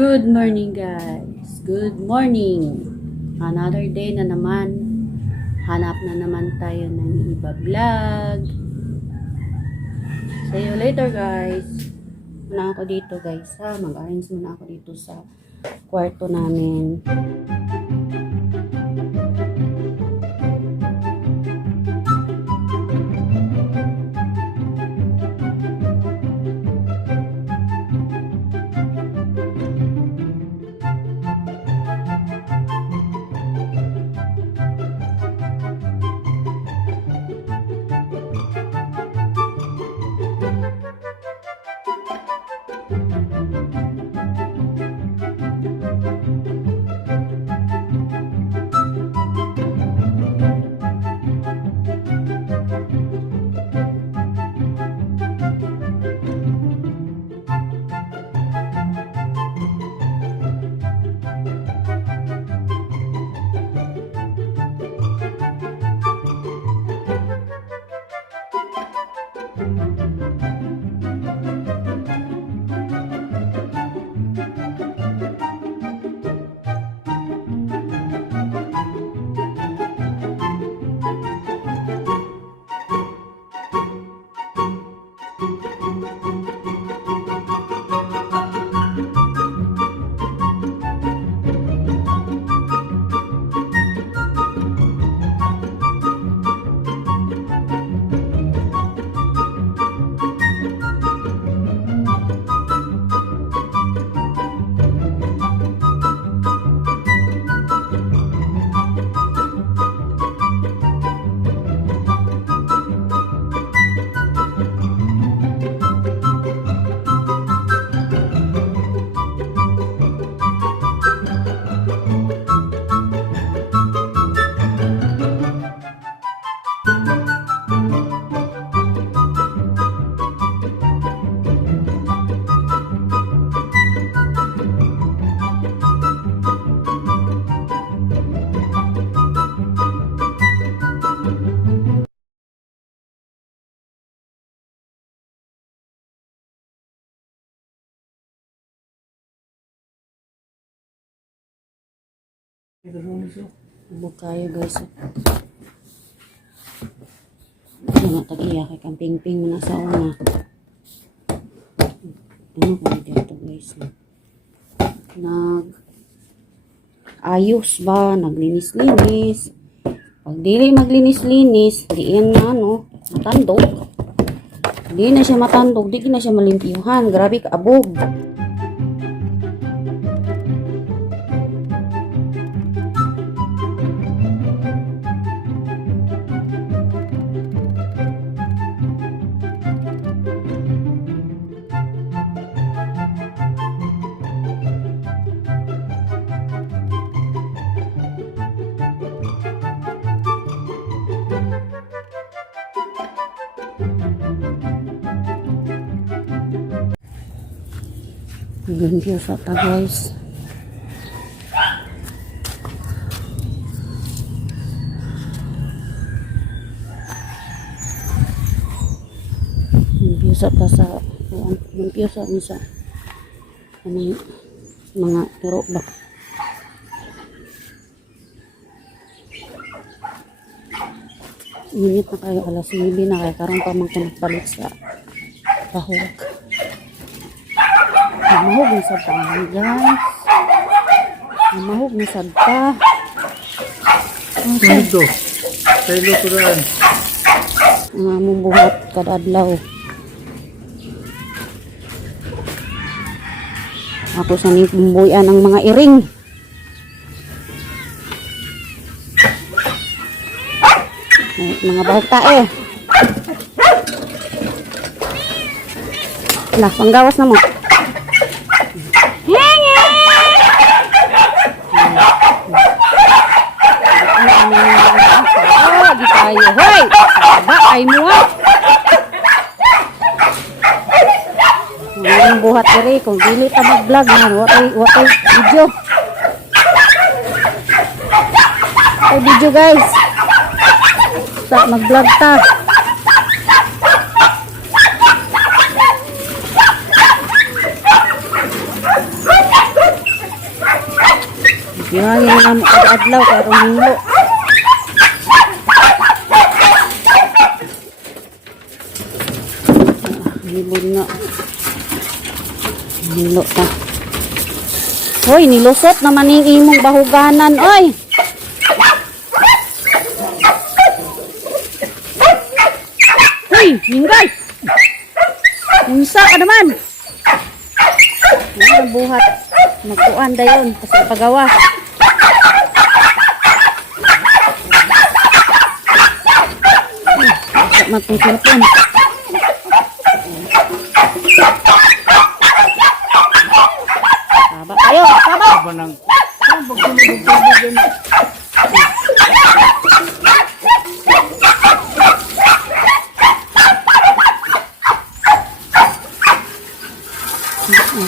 Good morning guys. Good morning. Another day na naman. Hanap na naman tayo ng iba vlog. See you later guys. Muna ako dito guys ha. Mag-arrange muna ako dito sa kwarto namin. Bukayo guys. Ano tag-iya kay kamping-ping mo na sa una. Ano ba dito guys? Ayos ba? Naglinis-linis. Pag dili maglinis-linis, di yan na matandog. Di na siya matandog, di na siya malimpyuhan. Grabe ka abog. Limpyo sa ta guys. Limpyo sa ta sa limpyo sa misa. Ano mga tero ba? Init na kayo, alas 9 na kayo. Karoon pa mang pinagpalit sa tahog. Namahog na sa bahay guys. Namahog na sa ta. Ito. Tayo ko rin. Nga mong buhat kadadlaw. Ako sa nipumbuyan ng mga iring. Mga bata Lah, panggawas na mo. Di tayo, hoy! Ba, ay mo ha! Ngayon buhat diri, kung dili ta mag-vlog na, watay video. Ay video guys. Sa mag-vlog ta. Yung nga mo adlaw kay arong hinglo. Libod nga. Hinglo ta. Hoy, nilusot naman yung imong bahuganan, oy. Hoy, minggay. Unsa ka naman? Ano buhat? Magkuan dayon kasi pagawas. Magpupulpun. Saba kayo, saba. Aba nang... Saan pagsunod ang tubig yan?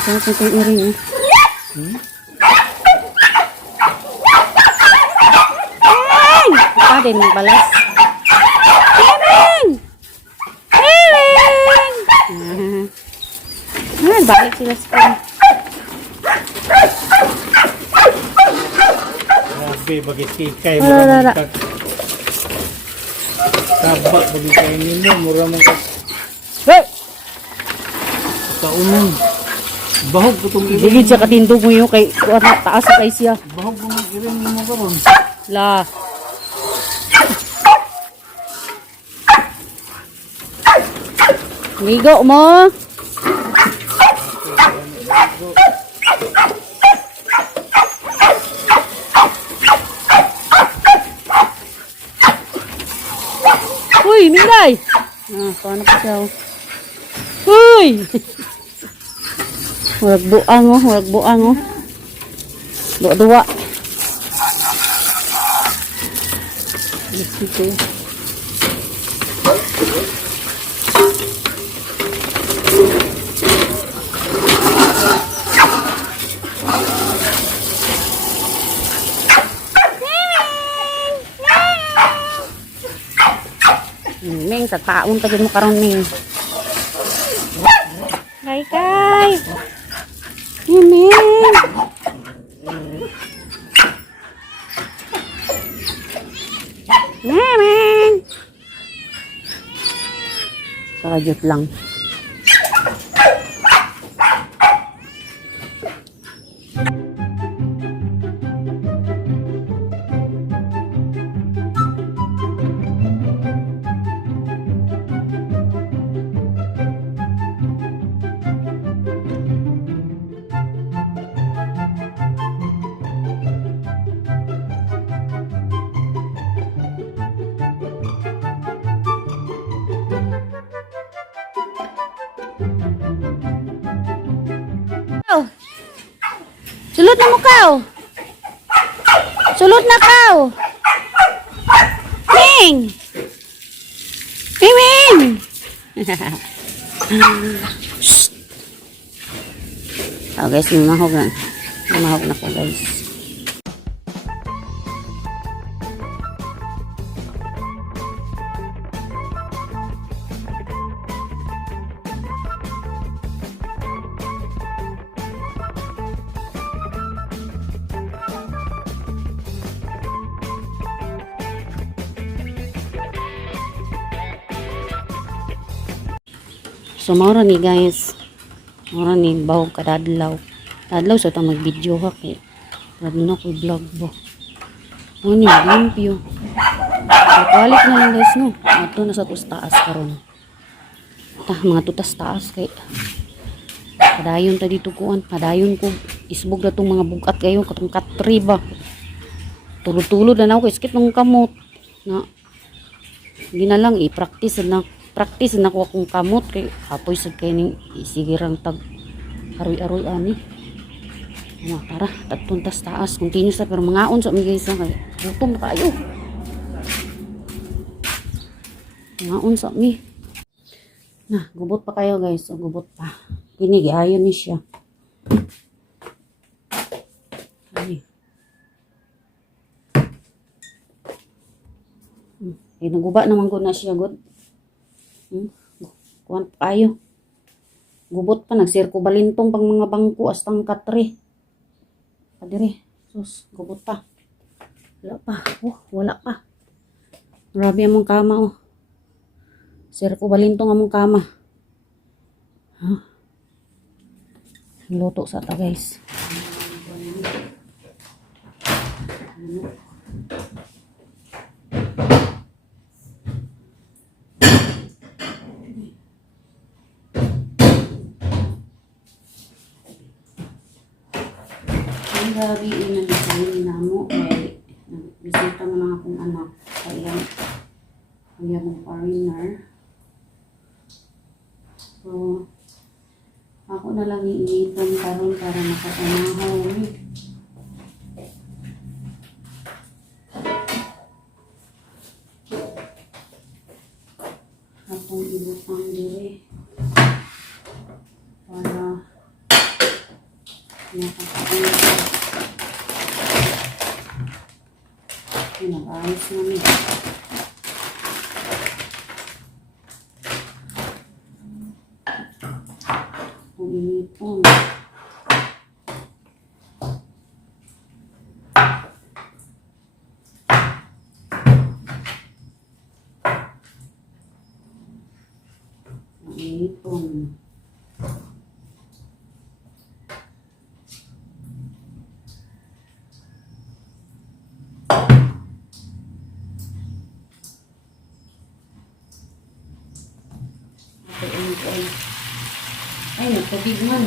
Saan sa itong iring eh? Hey! Ika din yung balas. Hiring! Hiring! Balik sila sa kanya. Grabe, bagay kikay. Wala. Tabak, bagay kayo ninyo. Mura mong Hey! kaunong. Bahog ko itong iring. Digid siya katindog mo yung kay taas sa kay siya. Bahog ko ng iring mo karon. La. Migo mo. Uy, Minday. Paano pa siya? Uy! Huwag buang oh. Dua-dua. Dito. Ming, sa taon tagin mo karon Ming. Kay. Ming. Ming. Kajut lang. Sulot na mo kaw. Sulot na kaw. Ming. Ming. Shh. Oh guys, mamahog na. Mamahog na po guys. So, maura ni guys. Maura ni bahog kadadlaw. Dadlaw sa ito mag-video ha kay. Radyo na ko vlog ba. Ano ni, limpyo. Balik na lang guys no. Ito na sa taas karon. Mga tutas taas kay. Padayon ta dito kuan. Padayon ko. Isbog na itong mga bugat kayo. Katong katri ba. Tulod-tulod na ako. Iskit ng kamot. Na. Hindi na lang i-practice na. Practice na ko akong kamot kay apoy sa kaning isigirang tag aroy-aroy ani. Tara, tatuntas taas. Continuous sa pero mga on sa mga guys kay gutom kayo. Mga on sa mi. Na, gubot pa kayo guys. So, gubot pa. Kini giayon ni siya. Ay. Naguba naman ko na siya god. Kuan pa kayo. Gubot pa, nagsirko balintong pang mga bangko astang katre. Padire. Sus, gubot pa. Wala pa. Oh, wala pa. Grabe among kama, oh. Sir ko balintong among kama. Huh? Luto sa ta, guys. Ang gabi nagkain na mo kay bisita mo lang akong anak. Kaya mong foreigner. So, ako na lang iinitan karon para makatanahaw. Atong ibutang diri para nakakain. Nag-ayos namin. Kung inipon. Inipon. Ay, nagtubig man.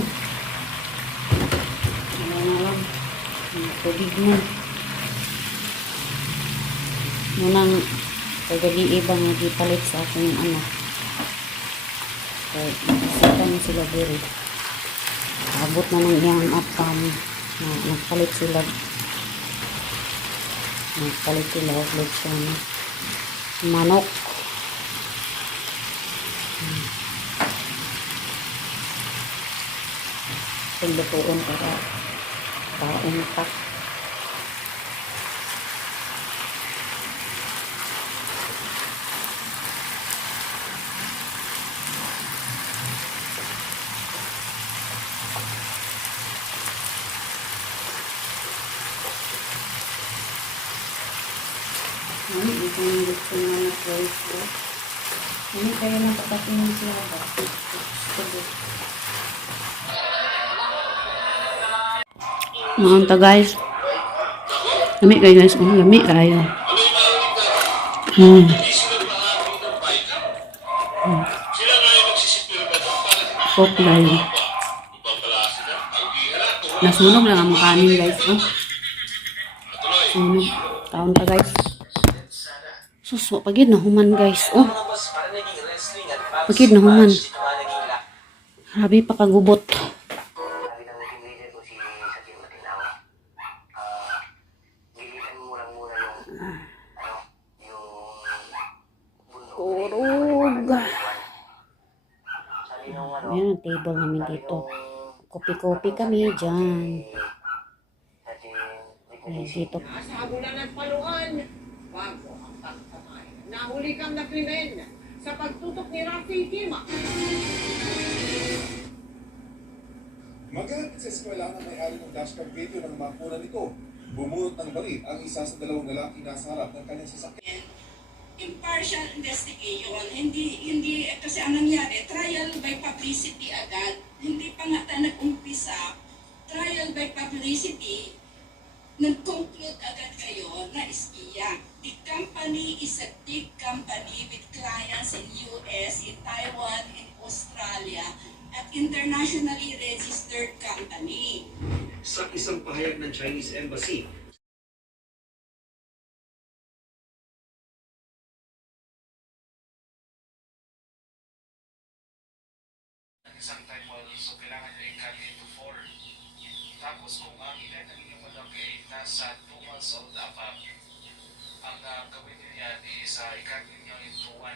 Alam. Nagtubig man. Munang kagabi ibang nagipalit sa aking anak. So, nakasita mo sila diri. Abot na ng iyang apam. Nagpalit sila. Nagpalit sila. Ulit siya na. Manok. Paglutuon para taong tak. Ano, ito yung gusto nga na rice ko. Ano kaya lang patatingin sila ba? Mga guys. Lami kayo guys. Lami kayo. Pop kayo. Nasunog lang ang kanin guys. Sunog. Taon ta guys. Suso. Pagid na human guys. Pagid na human. Grabe pa kagubot. Turog. Ayan ang table namin dito. Kopi-kopi kami dyan. Ayan dito. Sa abulan at paluan, bago ang pagkamay. Nahuli kang na krimen sa pagtutok ni Rafi Kima. Maghanap sa eskwela na may-ari ng dashcam video ng makunan nito. Bumunot ng balit ang isa sa dalawang lalaki nasa harap ng kanyang sasakyan. Impartial investigation, hindi kasi ang nangyari, trial by publicity agad. Hindi pa nga tayo nag-umpisa, trial by publicity, nag-conclude agad kayo na iskiya. The company is a big company with clients in US, in Taiwan, in Australia, at internationally registered company. Sa isang pahayag ng Chinese Embassy, isang time wall, so kailangan nyo i-cut into 4. Tapos kung ang edad ng inyong anak ay nasa 2 months old above, ang gawin nyo yan is i-cut nyo into 1.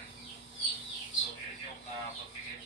So yun yung pagbigay